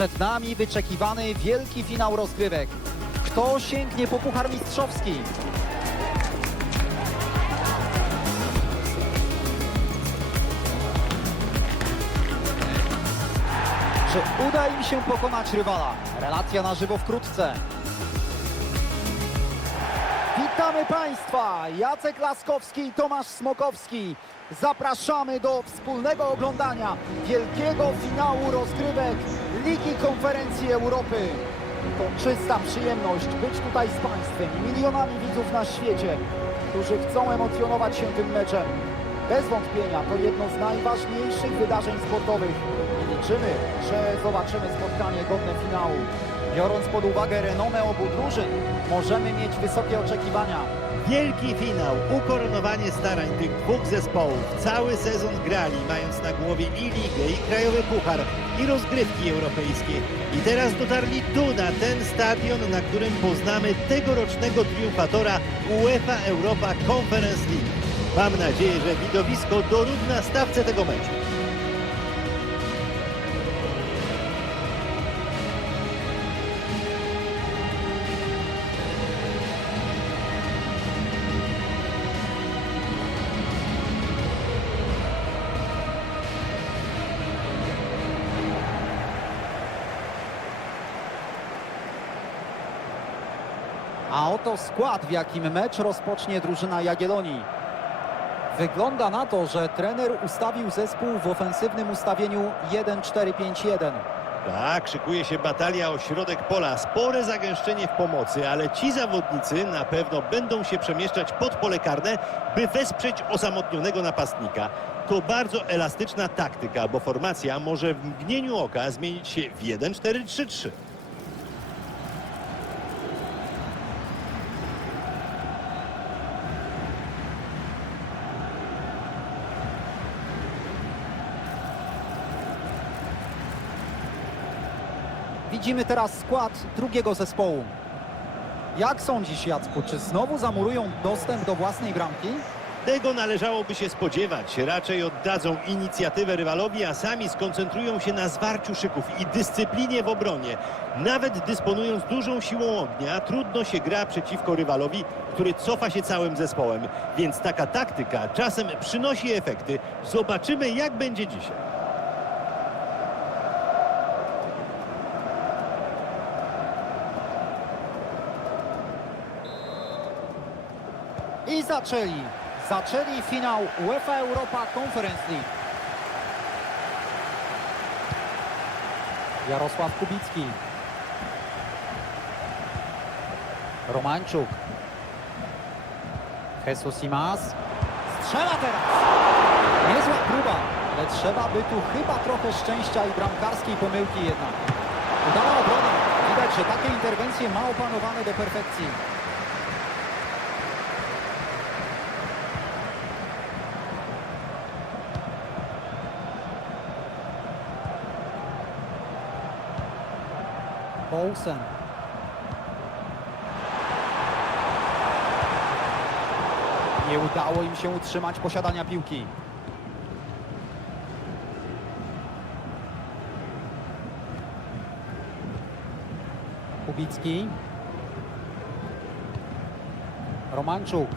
Przed nami wyczekiwany wielki finał rozgrywek. Kto sięgnie po Puchar Mistrzowski? Czy uda im się pokonać rywala? Relacja na żywo wkrótce. Witamy Państwa! Jacek Laskowski i Tomasz Smokowski. Zapraszamy do wspólnego oglądania wielkiego finału rozgrywek Ligi Konferencji Europy. To czysta przyjemność być tutaj z Państwem milionami widzów na świecie, którzy chcą emocjonować się tym meczem. Bez wątpienia to jedno z najważniejszych wydarzeń sportowych i liczymy, że zobaczymy spotkanie godne finału. Biorąc pod uwagę renomę obu drużyn, możemy mieć wysokie oczekiwania. Wielki finał, ukoronowanie starań tych dwóch zespołów. Cały sezon grali, mając na głowie i ligę, i krajowy puchar, i rozgrywki europejskie. I teraz dotarli tu, na ten stadion, na którym poznamy tegorocznego triumfatora UEFA Europa Conference League. Mam nadzieję, że widowisko dorówna stawce tego meczu. Oto skład, w jakim mecz rozpocznie drużyna Jagiellonii. Wygląda na to, że trener ustawił zespół w ofensywnym ustawieniu 1-4-5-1. Tak, szykuje się batalia o środek pola. Spore zagęszczenie w pomocy, ale ci zawodnicy na pewno będą się przemieszczać pod pole karne, by wesprzeć osamotnionego napastnika. To bardzo elastyczna taktyka, bo formacja może w mgnieniu oka zmienić się w 1-4-3-3. Widzimy teraz skład drugiego zespołu. Jak sądzisz, Jacku, czy znowu zamurują dostęp do własnej bramki? Tego należałoby się spodziewać. Raczej oddadzą inicjatywę rywalowi, a sami skoncentrują się na zwarciu szyków i dyscyplinie w obronie. Nawet dysponując dużą siłą ognia, trudno się gra przeciwko rywalowi, który cofa się całym zespołem. Więc taka taktyka czasem przynosi efekty. Zobaczymy, jak będzie dzisiaj. Zaczęli. Zaczęli finał UEFA Europa Conference League. Jarosław Kubicki. Romańczuk. Jesus Imas. Strzela teraz. Niezła próba, ale trzeba by tu chyba trochę szczęścia i bramkarskiej pomyłki jednak. Udana obrona. Widać, że takie interwencje ma opanowane do perfekcji. Poulsen. Nie udało im się utrzymać posiadania piłki. Kubicki. Romanczuk.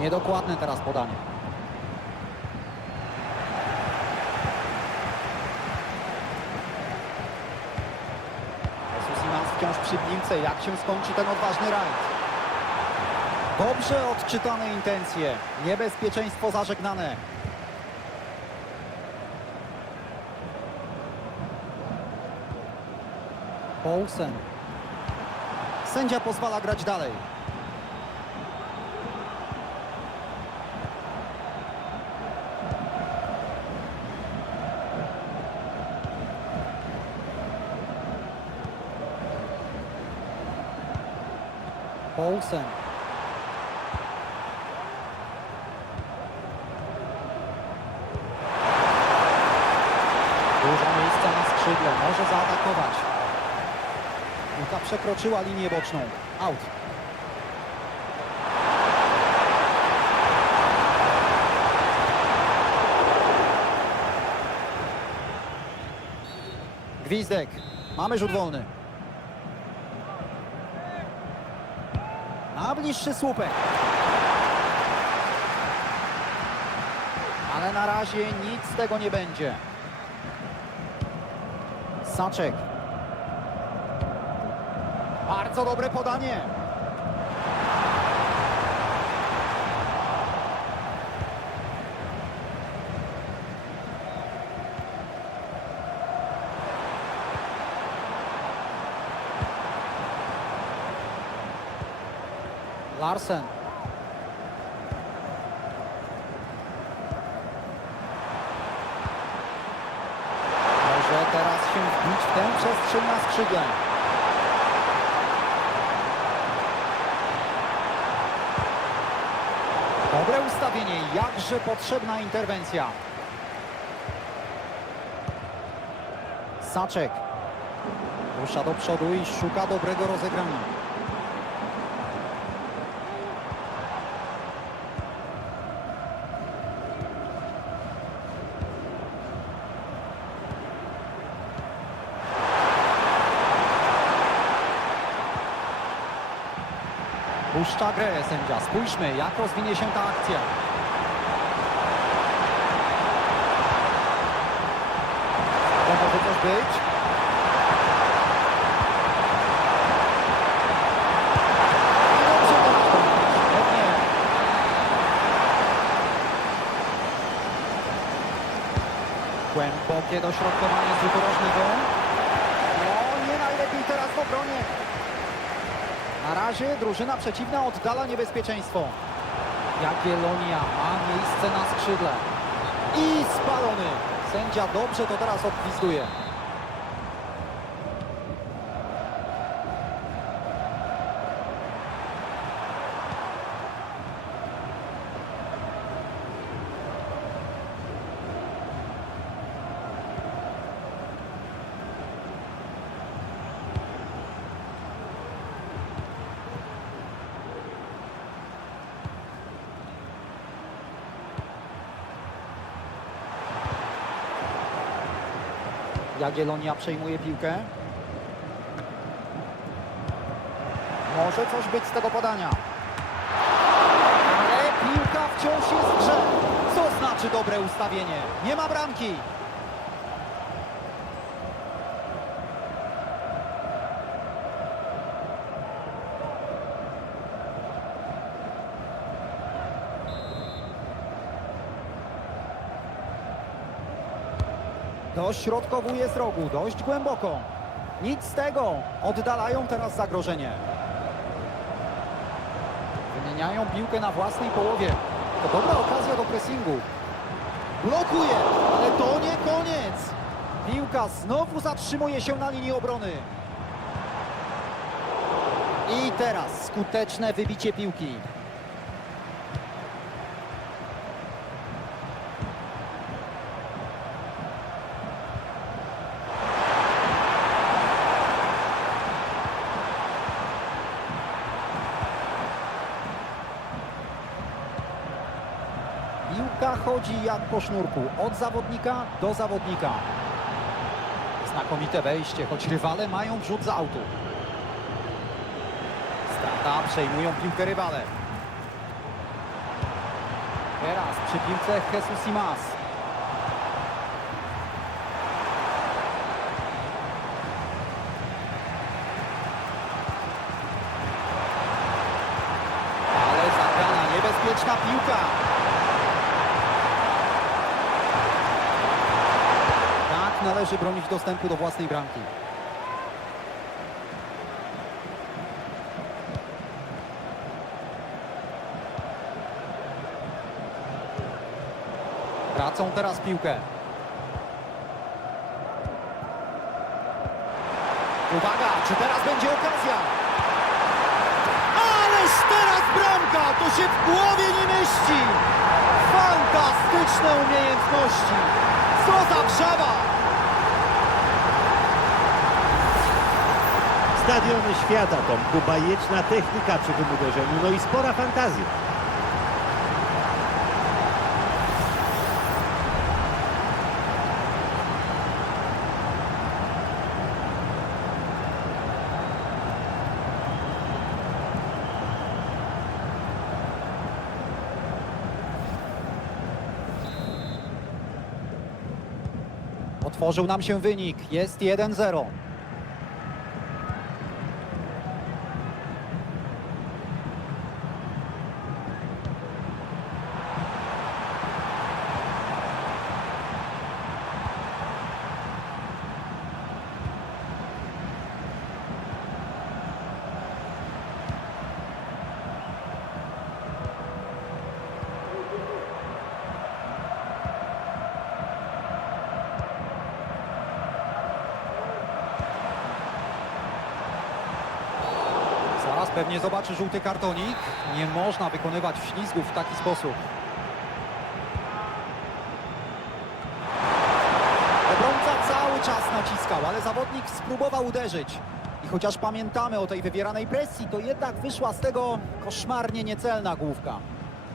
Niedokładne teraz podanie. Jesus Imas wciąż przy piłce. Jak się skończy ten odważny rajd? Dobrze odczytane intencje. Niebezpieczeństwo zażegnane. Poulsen. Sędzia pozwala grać dalej. Poulsen. Dużo miejsca na skrzydle, może zaatakować. Piłka przekroczyła linię boczną. Out. Gwizdek. Mamy rzut wolny. Na bliższy słupek. Ale na razie nic z tego nie będzie. Saczek. Bardzo dobre podanie. Larsen. Może teraz się wbić w tę przestrzeń na skrzydle. Dobre ustawienie, jakże potrzebna interwencja. Saczek. Rusza do przodu i szuka dobrego rozegrania. Puszcza grę sędzia. Spójrzmy, jak rozwinie się ta akcja. To może coś być. Głębokie dośrodkowanie z rzutu rożnego. No, nie najlepiej teraz w obronie. Na razie drużyna przeciwna oddala niebezpieczeństwo. Jagiellonia ma miejsce na skrzydle. I spalony. Sędzia dobrze to teraz odgwizduje. Jagiellonia przejmuje piłkę. Może coś być z tego podania. Ale piłka wciąż jest w grze. Co znaczy dobre ustawienie? Nie ma bramki. Dośrodkowuje z rogu, dość głęboko. Nic z tego. Oddalają teraz zagrożenie. Wymieniają piłkę na własnej połowie. To dobra okazja do pressingu. Blokuje, ale to nie koniec. Piłka znowu zatrzymuje się na linii obrony. I teraz skuteczne wybicie piłki. Chodzi jak po sznurku, od zawodnika do zawodnika. Znakomite wejście, choć rywale mają wrzut z autu. Strata, przejmują piłkę rywale. Teraz przy piłce Jesus Imas. Ale zagrana, niebezpieczna piłka. Tak należy bronić dostępu do własnej bramki. Tracą teraz piłkę. Uwaga, czy teraz będzie okazja? Ależ teraz bramka! To się w głowie nie mieści! Fantastyczne umiejętności! Co za wrzawa! stadiony świata Tomku, bajeczna technika przy tym uderzeniu, no i spora fantazja. Otworzył nam się wynik, jest 1-0. Pewnie zobaczy żółty kartonik. Nie można wykonywać ślizgów w taki sposób. Obrońca cały czas naciskał, ale zawodnik spróbował uderzyć. I chociaż pamiętamy o tej wywieranej presji, to jednak wyszła z tego koszmarnie niecelna główka.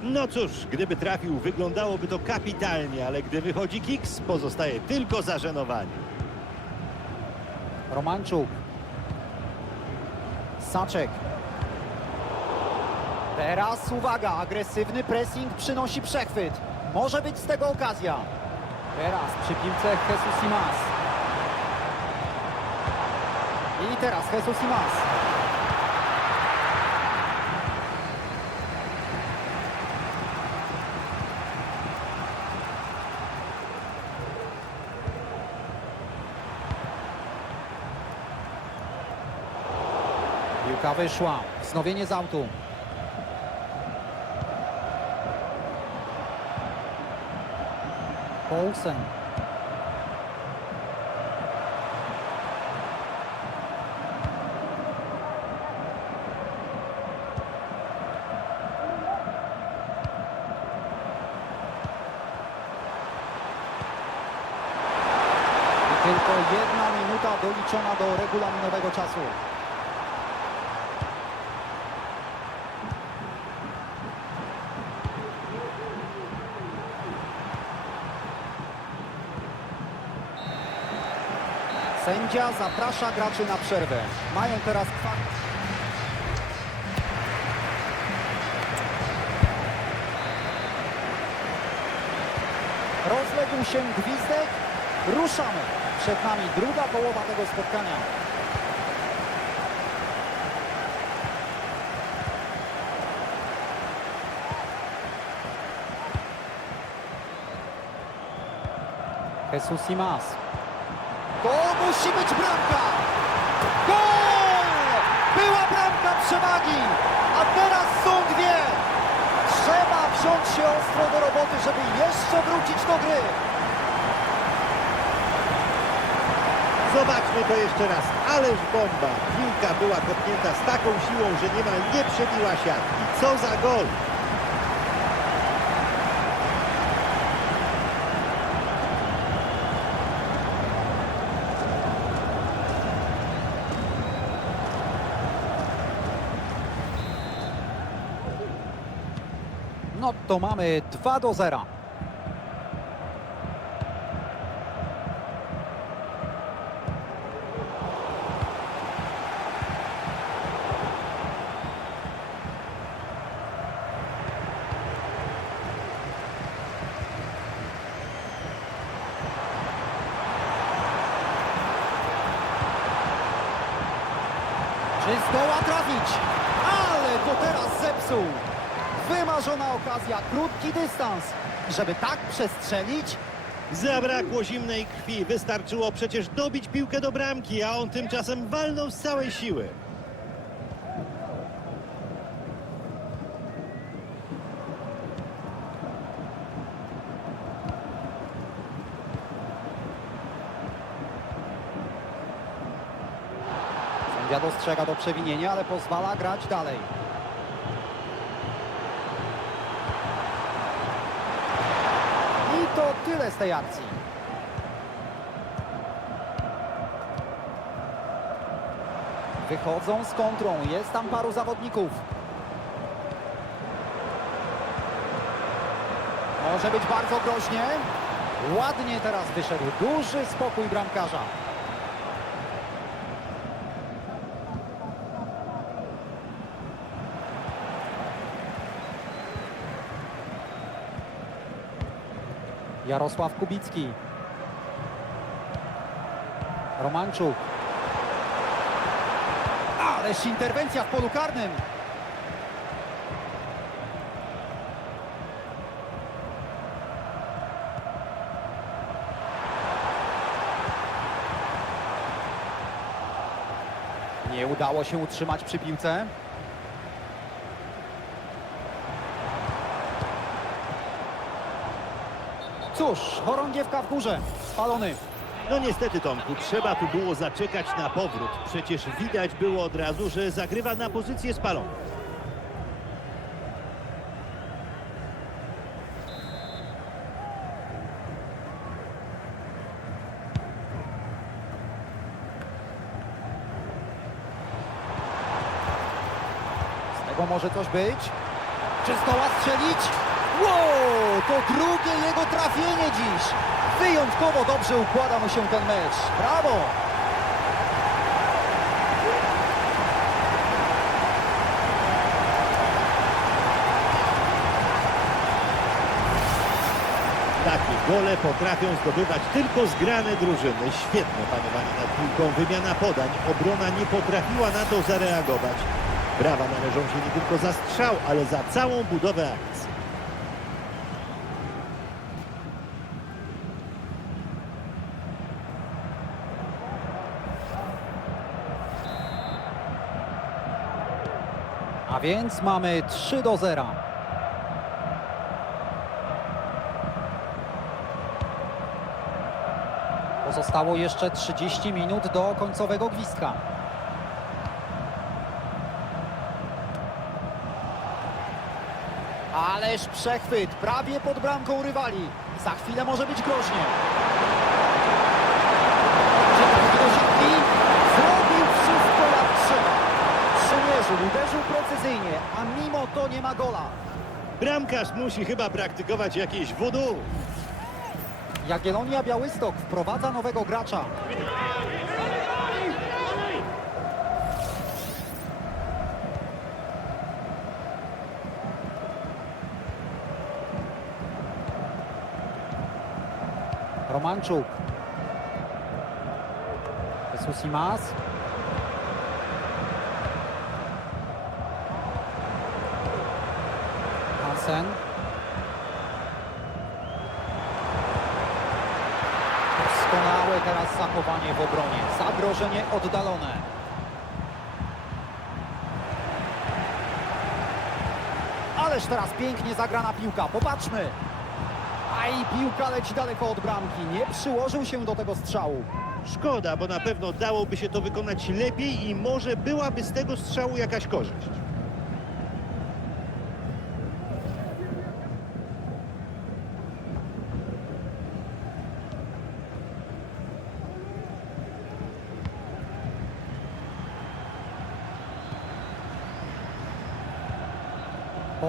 No cóż, gdyby trafił, wyglądałoby to kapitalnie, ale gdy wychodzi kiks, pozostaje tylko zażenowanie. Romanczuk. Saczek. Teraz uwaga, agresywny pressing przynosi przechwyt. Może być z tego okazja. Teraz przy piłce Jesus Imas. I teraz Jesus Imas. Piłka wyszła. Wznowienie z autu. Poulsen. I tylko jedna minuta doliczona do regulaminowego czasu. Sędzia zaprasza graczy na przerwę. Mają teraz kwart... Rozległ się gwizdek. Ruszamy. Przed nami druga połowa tego spotkania. Jesus Simas. To musi być bramka! Gol! Była bramka przewagi, a teraz są dwie. Trzeba wziąć się ostro do roboty, żeby jeszcze wrócić do gry. Zobaczmy to jeszcze raz. Ależ bomba. Piłka była kopnięta z taką siłą, że niemal nie przebiła siatki. Co za gol! No to mamy 2 do 0. Czy zdoła trafić? Ale to teraz zepsuł. Wymarzona krótki dystans. Żeby tak przestrzelić, Zabrakło zimnej krwi. Wystarczyło przecież dobić piłkę do bramki, a on tymczasem walnął z całej siły. sędzia dostrzega to przewinienie, ale pozwala grać dalej. I to tyle z tej akcji. Wychodzą z kontrą, jest tam paru zawodników. Może być bardzo groźnie. Ładnie teraz wyszedł. Duży spokój bramkarza. Jarosław Kubicki. Romanczuk. Ależ interwencja w polu karnym. Nie udało się utrzymać przy piłce. Cóż, chorągiewka w górze. Spalony. No niestety Tomku, trzeba tu było zaczekać na powrót. Przecież widać było od razu, że zagrywa na pozycję spaloną. Z tego może coś być. Czy zdoła strzelić? Wow, to drugie jego trafienie dziś. Wyjątkowo dobrze układa mu się ten mecz. Brawo! Takie gole potrafią zdobywać tylko zgrane drużyny. Świetne panowanie nad piłką, wymiana podań. Obrona nie potrafiła na to zareagować. Brawa należą się nie tylko za strzał, ale za całą budowę akcji. Więc mamy 3 do 0. Pozostało jeszcze 30 minut do końcowego gwizdka. Ależ przechwyt, prawie pod bramką rywali. Za chwilę może być groźnie. Czy trafi do siatki? Zrobił wszystko jak trzeba. Przymierzył, uderzył precyzyjnie, a mimo to nie ma gola. Bramkarz musi chyba praktykować jakieś voodoo. Jagiellonia Białystok wprowadza nowego gracza. Romanczuk. Jesus Imas. Hansen. Doskonałe teraz zachowanie w obronie. Zagrożenie oddalone. Ależ teraz pięknie zagrana piłka. Popatrzmy. A i piłka leci daleko od bramki. Nie przyłożył się do tego strzału. Szkoda, bo na pewno dałoby się to wykonać lepiej i może byłaby z tego strzału jakaś korzyść.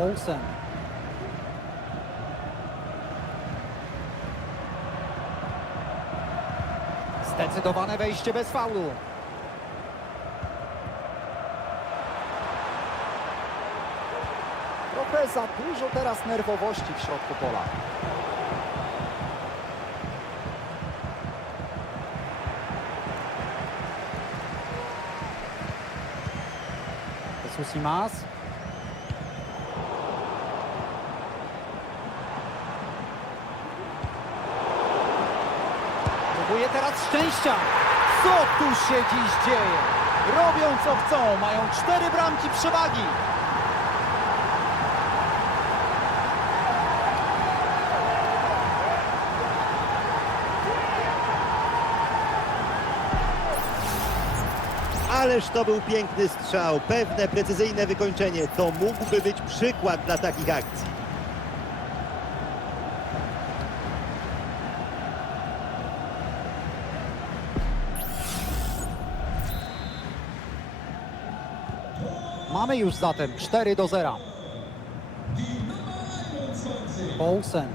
Paulsen. Zdecydowane wejście bez faulu. Za dużo teraz nerwowości w środku pola. Jesus Imas. Teraz szczęścia. Co tu się dziś dzieje? Robią co chcą, mają cztery bramki przewagi. Ależ to był piękny strzał, pewne precyzyjne wykończenie. To mógłby być przykład dla takich akcji. Mamy już zatem 4 do 0. Paulsen.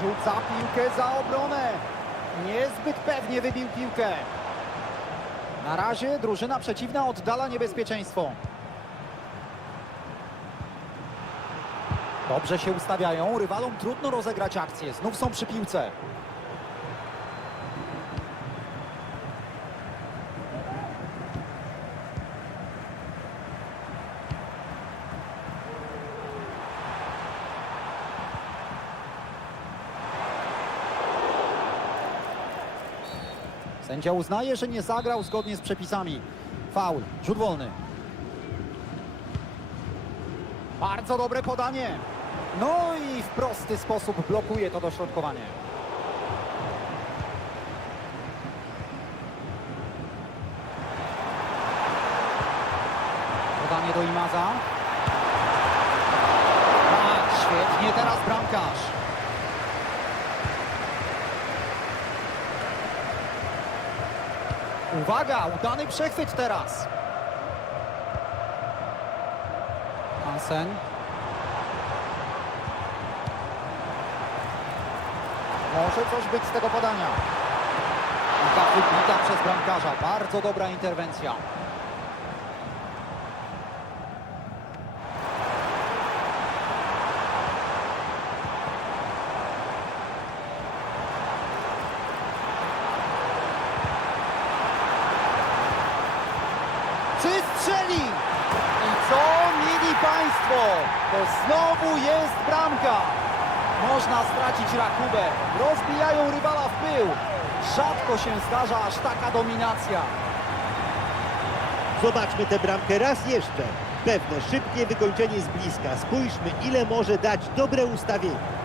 Rzuca piłkę za obronę. Niezbyt pewnie wybił piłkę. Na razie drużyna przeciwna oddala niebezpieczeństwo. Dobrze się ustawiają, rywalom trudno rozegrać akcję. Znów są przy piłce. Sędzia uznaje, że nie zagrał zgodnie z przepisami. Faul, rzut wolny. Bardzo dobre podanie. No i w prosty sposób blokuje to dośrodkowanie. Podanie do Imaza. Tak, świetnie teraz bramkarz. Uwaga, udany przechwyt teraz. Hansen. Może coś być z tego podania. Piłka wybita przez bramkarza. Bardzo dobra interwencja. Czy strzeli? I co, mili państwo? To znowu jest bramka. Można stracić rachubę. Rozbijają rywala w pył. Rzadko się zdarza aż taka dominacja. Zobaczmy tę bramkę raz jeszcze. Pewne szybkie wykończenie z bliska. Spójrzmy, ile może dać dobre ustawienie.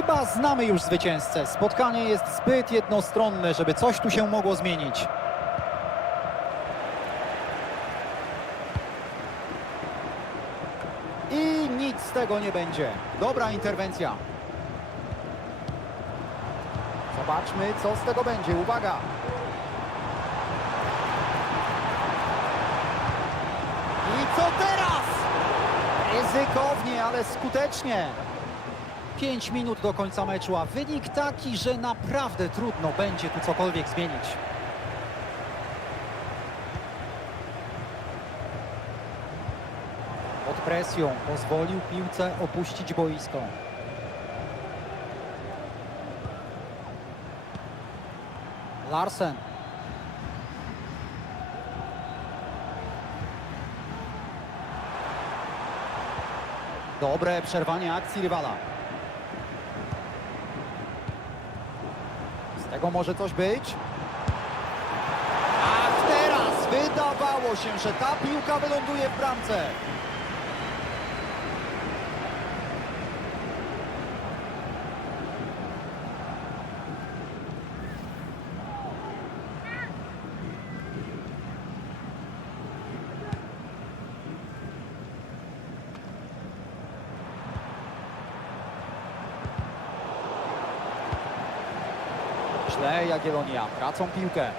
Chyba znamy już zwycięzcę. Spotkanie jest zbyt jednostronne, żeby coś tu się mogło zmienić. I nic z tego nie będzie. Dobra interwencja. Zobaczmy, co z tego będzie. Uwaga! I co teraz? Ryzykownie, ale skutecznie. 5 minut do końca meczu, a wynik taki, że naprawdę trudno będzie tu cokolwiek zmienić. Pod presją pozwolił piłce opuścić boisko. Larsen. Dobre przerwanie akcji rywala. Tego może coś być. A teraz wydawało się, że ta piłka wyląduje w bramce. Źle Jagiellonia, tracą piłkę.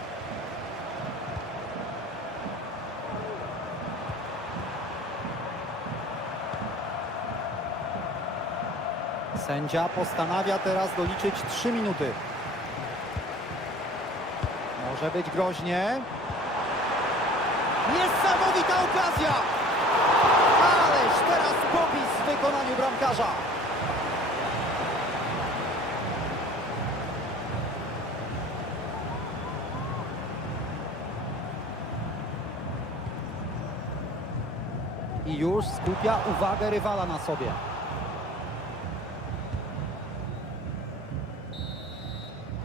Sędzia postanawia teraz doliczyć 3 minuty. Może być groźnie. Niesamowita okazja! Ależ teraz popis w wykonaniu bramkarza. Już skupia uwagę rywala na sobie.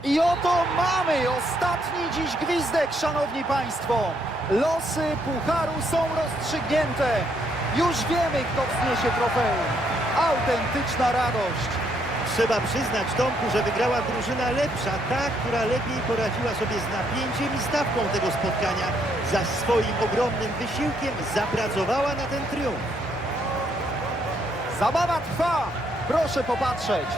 I oto mamy ostatni dziś gwizdek, szanowni państwo. Losy pucharu są rozstrzygnięte. Już wiemy, kto wzniesie trofeum. Autentyczna radość. Trzeba przyznać Tomku, że wygrała drużyna lepsza, ta, która lepiej poradziła sobie z napięciem i stawką tego spotkania, zaś swoim ogromnym wysiłkiem zapracowała na ten triumf. Zabawa trwa. Proszę popatrzeć.